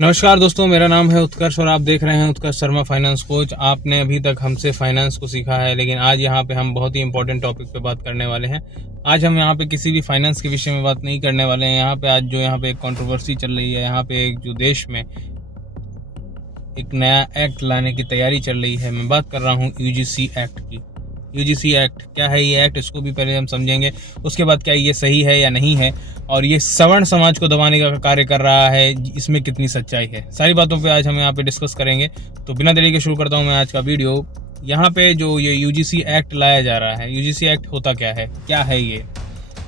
नमस्कार दोस्तों, मेरा नाम है उत्कर्ष और आप देख रहे हैं उत्कर्ष शर्मा फाइनेंस कोच। आपने अभी तक हमसे फाइनेंस को सीखा है, लेकिन आज यहाँ पे हम बहुत ही इंपॉर्टेंट टॉपिक पे बात करने वाले हैं। आज हम यहाँ पे किसी भी फाइनेंस के विषय में बात नहीं करने वाले हैं। यहाँ पे आज जो यहाँ पे एक कंट्रोवर्सी चल रही है, यहाँ पे एक जो देश में एक नया एक्ट लाने की तैयारी चल रही है, मैं बात कर रहा हूँ यूजीसी एक्ट की। यूजीसी एक्ट क्या है ये एक्ट, इसको भी पहले हम समझेंगे। उसके बाद क्या ये सही है या नहीं है, और ये सवर्ण समाज को दबाने का कार्य कर रहा है, इसमें कितनी सच्चाई है, सारी बातों पे आज हम यहाँ पे डिस्कस करेंगे। तो बिना देरी के शुरू करता हूँ मैं आज का वीडियो। यहाँ पे जो ये यूजीसी एक्ट लाया जा रहा है, यूजीसी एक्ट होता क्या है ये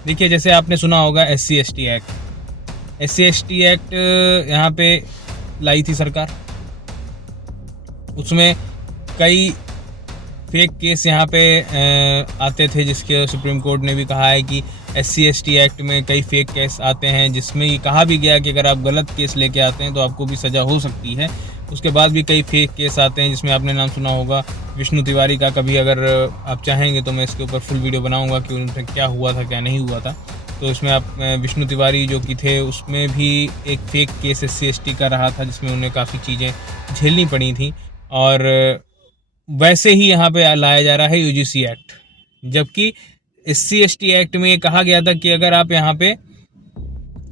देखिए। जैसे आपने सुना होगा SC/ST एक्ट। SC/ST एक्ट यहाँ पे लाई थी सरकार, उसमें कई फेक केस यहाँ पे आते थे, जिसके सुप्रीम कोर्ट ने भी कहा है कि SC/ST एक्ट में कई फेक केस आते हैं, जिसमें ये कहा भी गया कि अगर आप गलत केस लेके आते हैं तो आपको भी सज़ा हो सकती है। उसके बाद भी कई फेक केस आते हैं, जिसमें आपने नाम सुना होगा विष्णु तिवारी का। कभी अगर आप चाहेंगे तो मैं इसके ऊपर फुल वीडियो बनाऊंगा कि उनसे क्या हुआ था क्या नहीं हुआ था। तो इसमें आप विष्णु तिवारी जो कि थे, उसमें भी एक फेक केस SC/ST का रहा था, जिसमें उन्हें काफ़ी चीज़ें झेलनी पड़ी थी। और वैसे ही यहाँ पे लाया जा रहा है यूजीसी एक्ट, जबकि SC/ST एक्ट में ये कहा गया था कि अगर आप यहाँ पे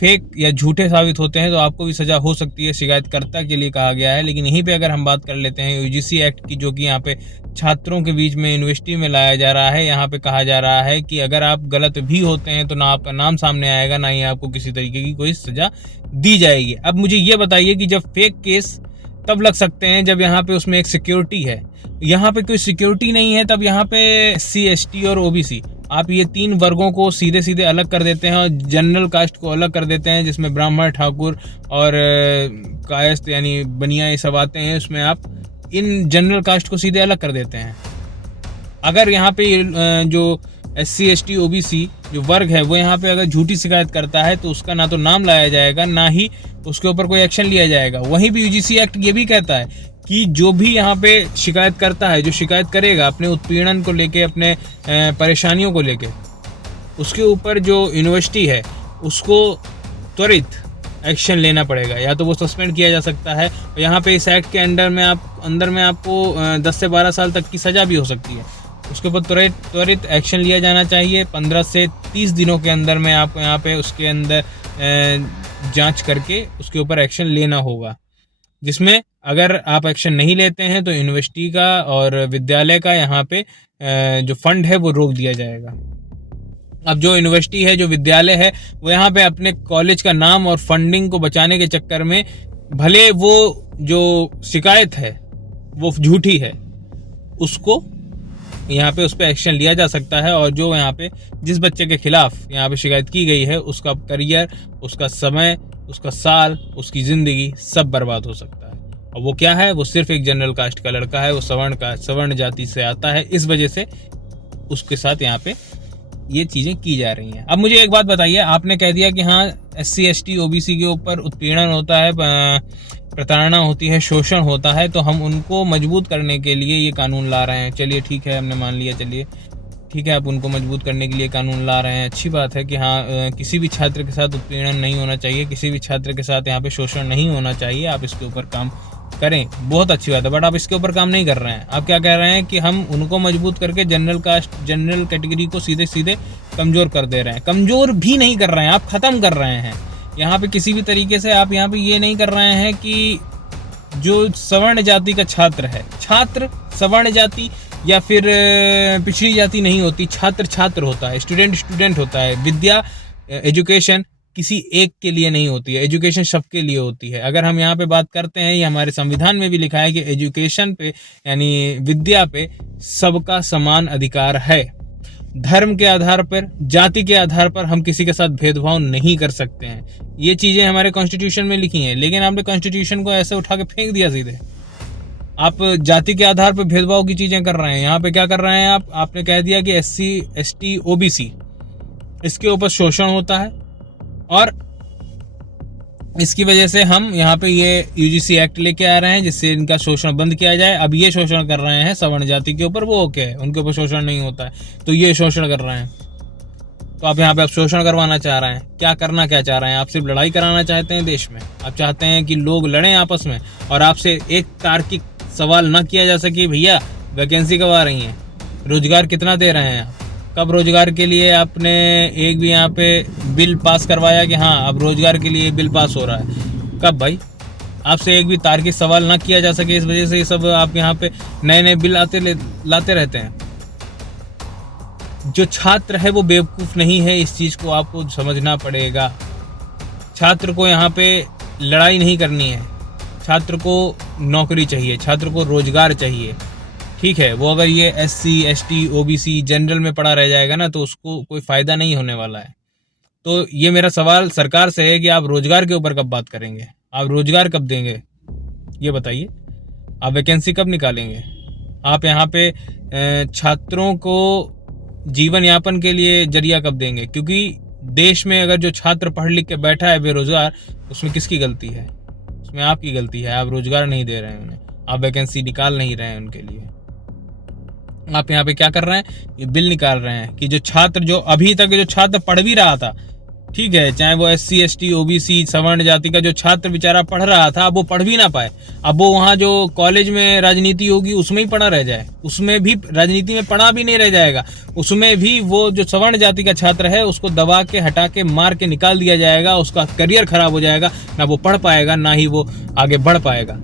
फेक या झूठे साबित होते हैं तो आपको भी सज़ा हो सकती है, शिकायतकर्ता के लिए कहा गया है। लेकिन यहीं पे अगर हम बात कर लेते हैं यूजीसी एक्ट की, जो कि यहाँ पे छात्रों के बीच में यूनिवर्सिटी में लाया जा रहा है। यहाँ पे कहा जा रहा है कि अगर आप गलत भी होते हैं तो ना आपका नाम सामने आएगा, ना ही आपको किसी तरीके की कोई सज़ा दी जाएगी। अब मुझे ये बताइए कि जब फेक केस तब लग सकते हैं जब यहाँ पे उसमें एक सिक्योरिटी है, यहाँ पे कोई सिक्योरिटी नहीं है, तब यहाँ पे SC/ST और OBC, आप ये तीन वर्गों को सीधे सीधे अलग कर देते हैं और जनरल कास्ट को अलग कर देते हैं, जिसमें ब्राह्मण, ठाकुर और कायस्थ यानी बनिया ये सब आते हैं। उसमें आप इन जनरल कास्ट को सीधे अलग कर देते हैं। अगर यहाँ पे जो SC/ST OBC जो वर्ग है, वो यहाँ पे अगर झूठी शिकायत करता है तो उसका ना तो नाम लाया जाएगा, ना ही उसके ऊपर कोई एक्शन लिया जाएगा। वहीं भी यूजीसी एक्ट ये भी कहता है कि जो भी यहाँ पे शिकायत करता है, जो शिकायत करेगा अपने उत्पीड़न को लेके, अपने परेशानियों को लेके, उसके ऊपर जो यूनिवर्सिटी है उसको त्वरित एक्शन लेना पड़ेगा, या तो वो सस्पेंड किया जा सकता है। और यहाँ पे इस एक्ट के अंदर में आपको 10 से 12 साल तक की सज़ा भी हो सकती है। उसके ऊपर त्वरित एक्शन लिया जाना चाहिए। 15 से 30 दिनों के अंदर में आपको यहाँ पे उसके अंदर जांच करके उसके ऊपर एक्शन लेना होगा, जिसमें अगर आप एक्शन नहीं लेते हैं तो यूनिवर्सिटी का और विद्यालय का यहाँ पे जो फंड है वो रोक दिया जाएगा। अब जो यूनिवर्सिटी है, जो विद्यालय है, वो यहाँ पे अपने कॉलेज का नाम और फंडिंग को बचाने के चक्कर में, भले वो जो शिकायत है वो झूठी है, उसको यहाँ पे उस पर एक्शन लिया जा सकता है। और जो यहाँ पे जिस बच्चे के खिलाफ यहाँ पे शिकायत की गई है, उसका करियर, उसका समय, उसका साल, उसकी ज़िंदगी सब बर्बाद हो सकता है। और वो क्या है, वो सिर्फ एक जनरल कास्ट का लड़का है, वो सवर्ण जाति से आता है, इस वजह से उसके साथ यहाँ पे ये चीज़ें की जा रही हैं। अब मुझे एक बात बताइए, आपने कह दिया कि हाँ SC/ST OBC के ऊपर उत्पीड़न होता है, प्रताड़ना होती है, शोषण होता है, तो हम उनको मजबूत करने के लिए ये कानून ला रहे हैं। चलिए ठीक है, हमने मान लिया, चलिए ठीक है, आप उनको मजबूत करने के लिए कानून ला रहे हैं, अच्छी बात है कि हाँ किसी भी छात्र के साथ उत्पीड़न नहीं होना चाहिए, किसी भी छात्र के साथ यहाँ पे शोषण नहीं होना चाहिए, आप इसके ऊपर काम करें, बहुत अच्छी बात है। बट आप इसके ऊपर काम नहीं कर रहे हैं। आप क्या कह रहे हैं कि हम उनको मजबूत करके जनरल कैटेगरी को सीधे सीधे कमज़ोर कर दे रहे हैं। कमज़ोर भी नहीं कर रहे हैं, आप ख़त्म कर रहे हैं। यहाँ पे किसी भी तरीके से आप यहाँ पे ये नहीं कर रहे हैं कि जो सवर्ण जाति का छात्र सवर्ण जाति या फिर पिछड़ी जाति नहीं होती, छात्र होता है, स्टूडेंट होता है। विद्या, एजुकेशन किसी एक के लिए नहीं होती है, एजुकेशन सबके लिए होती है। अगर हम यहाँ पे बात करते हैं, ये हमारे संविधान में भी लिखा है कि एजुकेशन पे यानी विद्या पे सबका समान अधिकार है। धर्म के आधार पर, जाति के आधार पर हम किसी के साथ भेदभाव नहीं कर सकते हैं। ये चीज़ें हमारे कॉन्स्टिट्यूशन में लिखी हैं, लेकिन आपने कॉन्स्टिट्यूशन को ऐसे उठा के फेंक दिया सीधे। आप जाति के आधार पर भेदभाव की चीज़ें कर रहे हैं। यहाँ पे क्या कर रहे हैं आपने कह दिया कि SC/ST OBC इसके ऊपर शोषण होता है, और इसकी वजह से हम यहाँ पे ये यूजीसी एक्ट लेके आ रहे हैं, जिससे इनका शोषण बंद किया जाए। अब ये शोषण कर रहे हैं सवर्ण जाति के ऊपर, वो ओके है, उनके ऊपर शोषण नहीं होता है, तो ये शोषण कर रहे हैं। तो आप यहाँ पे आप शोषण करवाना चाह रहे हैं। क्या करना क्या चाह रहे हैं? आप सिर्फ लड़ाई कराना चाहते हैं देश में। आप चाहते हैं कि लोग लड़ें आपस में और आपसे एक तार्किक सवाल ना किया जा सके, भैया वैकेंसी कब आ रही है, रोजगार कितना दे रहे हैं आप, कब रोजगार के लिए आपने एक भी यहाँ पे बिल पास करवाया कि हाँ अब रोजगार के लिए बिल पास हो रहा है, कब भाई? आपसे एक भी तार्किक सवाल ना किया जा सके, इस वजह से ये सब आप यहाँ पे नए नए बिल लाते रहते हैं। जो छात्र है वो बेवकूफ़ नहीं है, इस चीज़ को आपको समझना पड़ेगा। छात्र को यहाँ पे लड़ाई नहीं करनी है, छात्र को नौकरी चाहिए, छात्र को रोजगार चाहिए। ठीक है, वो अगर ये SC ST OBC जनरल में पड़ा रह जाएगा ना तो उसको कोई फ़ायदा नहीं होने वाला है। तो ये मेरा सवाल सरकार से है कि आप रोजगार के ऊपर कब बात करेंगे, आप रोजगार कब देंगे, ये बताइए। आप वैकेंसी कब निकालेंगे? आप यहाँ पे छात्रों को जीवन यापन के लिए जरिया कब देंगे? क्योंकि देश में अगर जो छात्र पढ़ लिख के बैठा है बेरोजगार, उसमें किसकी गलती है? उसमें आपकी गलती है। आप रोजगार नहीं दे रहे हैं उन्हें, आप वैकेंसी निकाल नहीं रहे हैं उनके लिए। आप यहाँ पे क्या कर रहे हैं? ये बिल निकाल रहे हैं कि जो छात्र, जो अभी तक जो छात्र पढ़ भी रहा था, ठीक है, चाहे वो SC ST OBC सवर्ण जाति का जो छात्र बेचारा पढ़ रहा था, अब वो पढ़ भी ना पाए, अब वो वहाँ जो कॉलेज में राजनीति होगी उसमें ही पढ़ा रह जाए, उसमें भी राजनीति में पढ़ा भी नहीं रह जाएगा, उसमें भी वो जो सवर्ण जाति का छात्र है उसको दबा के, हटा के, मार के निकाल दिया जाएगा, उसका करियर खराब हो जाएगा, ना वो पढ़ पाएगा ना ही वो आगे बढ़ पाएगा।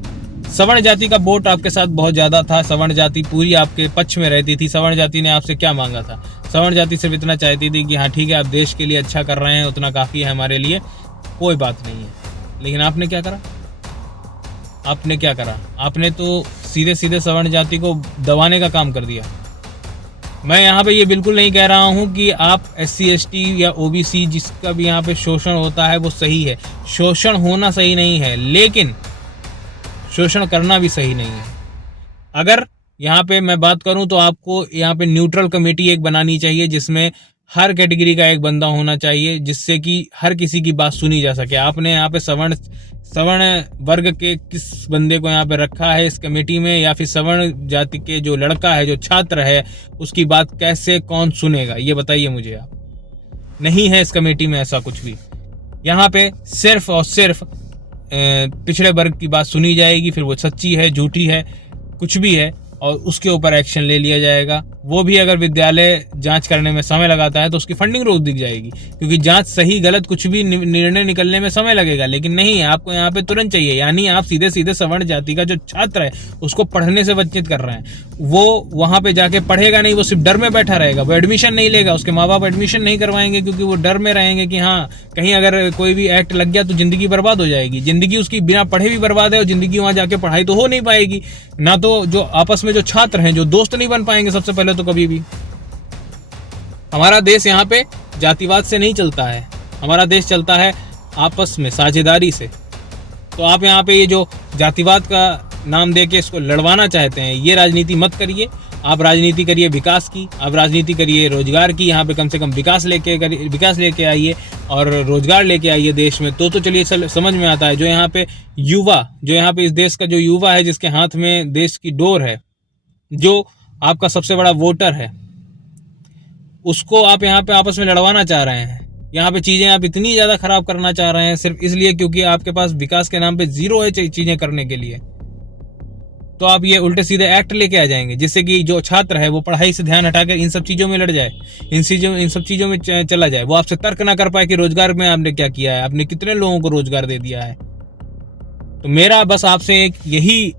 सवर्ण जाति का वोट आपके साथ बहुत ज़्यादा था, सवर्ण जाति पूरी आपके पक्ष में रहती थी। सवर्ण जाति ने आपसे क्या मांगा था? सवर्ण जाति सिर्फ इतना चाहती थी कि हाँ ठीक है आप देश के लिए अच्छा कर रहे हैं, उतना काफ़ी है हमारे लिए, कोई बात नहीं है। लेकिन आपने क्या करा? आपने क्या करा? आपने तो सीधे सीधे सवर्ण जाति को दबाने का काम कर दिया। मैं यहाँ पे ये बिल्कुल नहीं कह रहा हूँ कि आप SC ST या OBC जिसका भी यहाँ पे शोषण होता है वो सही है, शोषण होना सही नहीं है, लेकिन शोषण करना भी सही नहीं है। अगर यहाँ पे मैं बात करूँ तो आपको यहाँ पे न्यूट्रल कमेटी एक बनानी चाहिए जिसमें हर कैटेगरी का एक बंदा होना चाहिए, जिससे कि हर किसी की बात सुनी जा सके। आपने यहाँ पे सवर्ण वर्ग के किस बंदे को यहाँ पे रखा है इस कमेटी में, या फिर सवर्ण जाति के जो लड़का है, जो छात्र है, उसकी बात कैसे कौन सुनेगा, ये बताइए मुझे आप। नहीं है इस कमेटी में ऐसा कुछ भी। यहाँ पे सिर्फ और सिर्फ पिछड़े वर्ग की बात सुनी जाएगी, फिर वो सच्ची है, झूठी है, कुछ भी है, और उसके ऊपर एक्शन ले लिया जाएगा। वो भी अगर विद्यालय जांच करने में समय लगाता है तो उसकी फंडिंग रोक दी जाएगी, क्योंकि जांच सही गलत कुछ भी निर्णय निकलने में समय लगेगा, लेकिन नहीं, आपको यहाँ पे तुरंत चाहिए। यानी आप सीधे सीधे सवर्ण जाति का जो छात्र है उसको पढ़ने से वंचित कर रहे हैं। वो वहाँ पे जाके पढ़ेगा नहीं, वो सिर्फ डर में बैठा रहेगा, वो एडमिशन नहीं लेगा, उसके माँ बाप एडमिशन नहीं करवाएंगे, क्योंकि वो डर में रहेंगे कि हाँ कहीं अगर कोई भी एक्ट लग गया तो जिंदगी बर्बाद हो जाएगी। जिंदगी उसकी बिना पढ़े भी बर्बाद है, और जिंदगी वहाँ जाके पढ़ाई तो हो नहीं पाएगी, ना तो जो आपस में जो छात्र हैं जो दोस्त नहीं बन पाएंगे सबसे पहले तो कभी भी। हमारा देश यहाँ पे जातिवाद से नहीं चलता है, हमारा देश चलता है आपस में साझेदारी से। तो आप यहाँ पे ये जो जातिवाद का नाम दे के इसको लड़वाना चाहते हैं, ये राजनीति मत करिए। आप राजनीति करिए विकास की, आप राजनीति करिए रोजगार की। यहाँ पे कम से कम विकास लेके आइए और रोजगार लेके आइए देश में, तो चलिए समझ में आता है। जो यहाँ पे युवा, जो यहाँ पे इस देश का जो युवा है, जिसके हाथ में देश की डोर है, जो आपका सबसे बड़ा वोटर है, उसको आप यहाँ पे आपस में लड़वाना चाह रहे हैं। यहाँ पे चीज़ें आप इतनी ज़्यादा ख़राब करना चाह रहे हैं सिर्फ इसलिए क्योंकि आपके पास विकास के नाम पे ज़ीरो है चीज़ें करने के लिए। तो आप ये उल्टे सीधे एक्ट लेके आ जाएंगे, जिससे कि जो छात्र है वो पढ़ाई से ध्यान हटाकर इन सब चीज़ों में लड़ जाए, इन सब चीज़ों में चला जाए। वो आपसे तर्क ना कर पाए कि रोजगार में आपने क्या किया है, आपने कितने लोगों को रोजगार दे दिया है। तो मेरा बस आपसे एक यही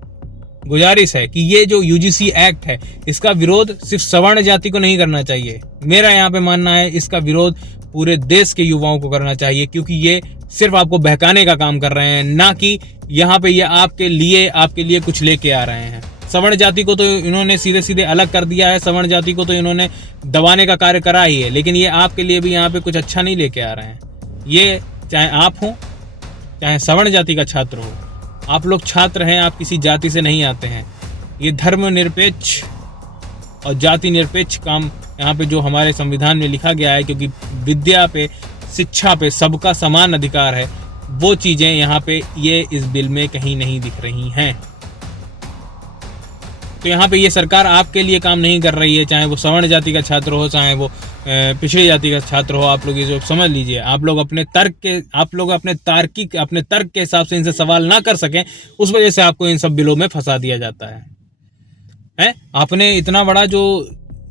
गुजारिश है कि ये जो UGC एक्ट है, इसका विरोध सिर्फ सवर्ण जाति को नहीं करना चाहिए। मेरा यहाँ पे मानना है इसका विरोध पूरे देश के युवाओं को करना चाहिए, क्योंकि ये सिर्फ आपको बहकाने का काम कर रहे हैं, ना कि यहाँ पे ये आपके लिए कुछ लेके आ रहे हैं। सवर्ण जाति को तो इन्होंने सीधे सीधे अलग कर दिया है, सवर्ण जाति को तो इन्होंने दबाने का कार्य करा ही है, लेकिन ये आपके लिए भी यहाँ पे कुछ अच्छा नहीं लेके आ रहे हैं। ये चाहे आप हो चाहे सवर्ण जाति का छात्र हो, आप लोग छात्र हैं, आप किसी जाति से नहीं आते हैं। ये धर्मनिरपेक्ष और जाति निरपेक्ष काम यहाँ पे जो हमारे संविधान में लिखा गया है, क्योंकि विद्या पे, शिक्षा पे सबका समान अधिकार है, वो चीज़ें यहाँ पे ये इस बिल में कहीं नहीं दिख रही हैं। तो यहाँ पे ये सरकार आपके लिए काम नहीं कर रही है, चाहे वो सवर्ण जाति का छात्र हो, चाहे वो पिछड़ी जाति का छात्र हो। आप लोग ये जो समझ लीजिए, आप लोग अपने तर्क के हिसाब से इनसे सवाल ना कर सकें, उस वजह से आपको इन सब बिलों में फंसा दिया जाता है। आपने इतना बड़ा जो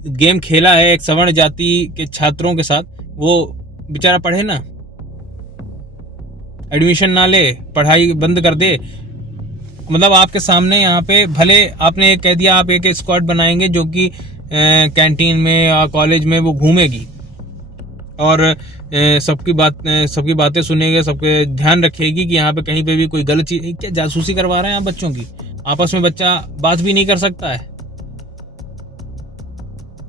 गेम खेला है एक सवर्ण जाति के छात्रों के साथ, वो बेचारा पढ़े ना, एडमिशन ना ले, पढ़ाई बंद कर दे। मतलब आपके सामने यहाँ पे भले आपने कह दिया आप एक स्क्वाड बनाएंगे जो कि कैंटीन में या कॉलेज में वो घूमेगी और सबकी बातें सुनेगी, सबके ध्यान रखेगी कि यहाँ पे कहीं पे भी कोई गलत चीज, क्या जासूसी करवा रहे हैं आप बच्चों की? आपस में बच्चा बात भी नहीं कर सकता है।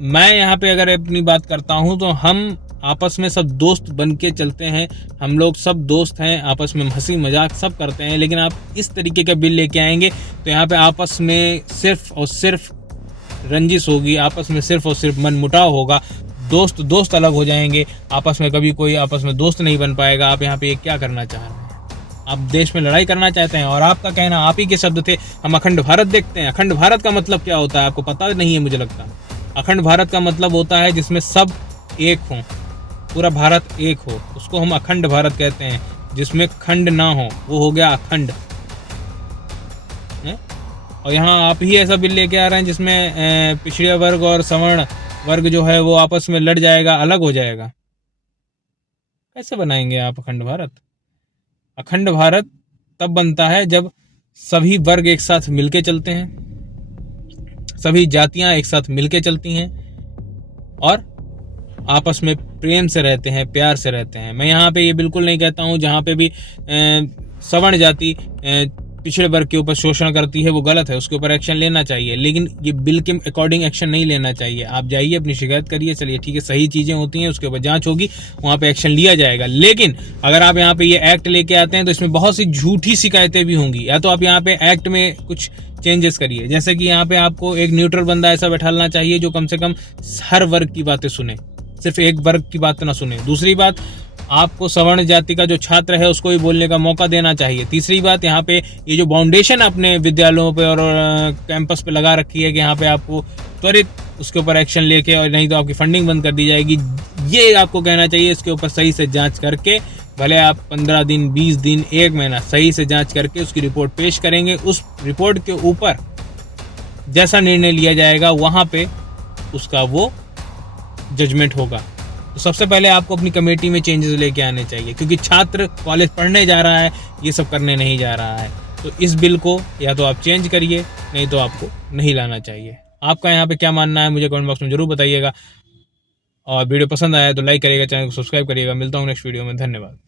मैं यहाँ पे अगर अपनी बात करता हूँ तो हम आपस में सब दोस्त बन के चलते हैं, हम लोग सब दोस्त हैं, आपस में हंसी मजाक सब करते हैं। लेकिन आप इस तरीके का बिल लेके आएंगे तो यहाँ पे आपस में सिर्फ और सिर्फ रंजिश होगी, आपस में सिर्फ और सिर्फ मनमुटाव होगा, दोस्त अलग हो जाएंगे, आपस में कभी कोई आपस में दोस्त नहीं बन पाएगा। आप यहाँ पे ये क्या करना चाह रहे हैं? आप देश में लड़ाई करना चाहते हैं। और आपका कहना, आप ही के शब्द थे, हम अखंड भारत देखते हैं। अखंड भारत का मतलब क्या होता है आपको पता नहीं है, मुझे लगता है। अखंड भारत का मतलब होता है जिसमें सब एक हों, पूरा भारत एक हो, उसको हम अखंड भारत कहते हैं। जिसमें खंड ना हो वो हो गया अखंड। और यहाँ आप ही ऐसा बिल लेके आ रहे हैं जिसमें पिछड़े वर्ग और सवर्ण वर्ग जो है वो आपस में लड़ जाएगा, अलग हो जाएगा। कैसे बनाएंगे आप अखंड भारत? अखंड भारत तब बनता है जब सभी वर्ग एक साथ मिलके चलते हैं, सभी जातियां एक साथ मिलके चलती हैं और आपस में प्रेम से रहते हैं, प्यार से रहते हैं। मैं यहाँ पे ये बिल्कुल नहीं कहता हूँ जहाँ पे भी सवर्ण जाति पिछड़े वर्ग के ऊपर शोषण करती है वो गलत है, उसके ऊपर एक्शन लेना चाहिए। लेकिन ये बिल के अकॉर्डिंग एक्शन नहीं लेना चाहिए। आप जाइए अपनी शिकायत करिए, चलिए ठीक है, सही चीज़ें होती हैं, उसके ऊपर जांच होगी, वहाँ पे एक्शन लिया जाएगा। लेकिन अगर आप यहाँ पे ये एक्ट लेके आते हैं तो इसमें बहुत सी झूठी शिकायतें भी होंगी। या तो आप यहाँ पे एक्ट में कुछ चेंजेस करिए, जैसे कि यहाँ पे आपको एक न्यूट्रल बंदा ऐसा बैठाना चाहिए जो कम से कम हर वर्ग की बातें सुने, सिर्फ एक वर्ग की बात ना सुने। दूसरी बात, आपको सवर्ण जाति का जो छात्र है उसको भी बोलने का मौका देना चाहिए। तीसरी बात, यहाँ पे ये जो बाउंडेशन अपने विद्यालयों पे और कैंपस पे लगा रखी है कि यहाँ पे आपको त्वरित उसके ऊपर एक्शन लेके, और नहीं तो आपकी फंडिंग बंद कर दी जाएगी, ये आपको कहना चाहिए। इसके ऊपर सही से जांच करके, भले आप 15 दिन 20 दिन 1 महीना सही से जांच करके उसकी रिपोर्ट पेश करेंगे। उस रिपोर्ट के ऊपर जैसा निर्णय लिया जाएगा वहाँ पे उसका वो जजमेंट होगा। तो सबसे पहले आपको अपनी कमेटी में चेंजेस लेके आने चाहिए, क्योंकि छात्र कॉलेज पढ़ने जा रहा है, ये सब करने नहीं जा रहा है। तो इस बिल को या तो आप चेंज करिए, नहीं तो आपको नहीं लाना चाहिए। आपका यहाँ पे क्या मानना है मुझे कमेंट बॉक्स में जरूर बताइएगा। और वीडियो पसंद आया तो लाइक करिएगा, चैनल को सब्सक्राइब करिएगा। मिलता हूँ नेक्स्ट वीडियो में। धन्यवाद।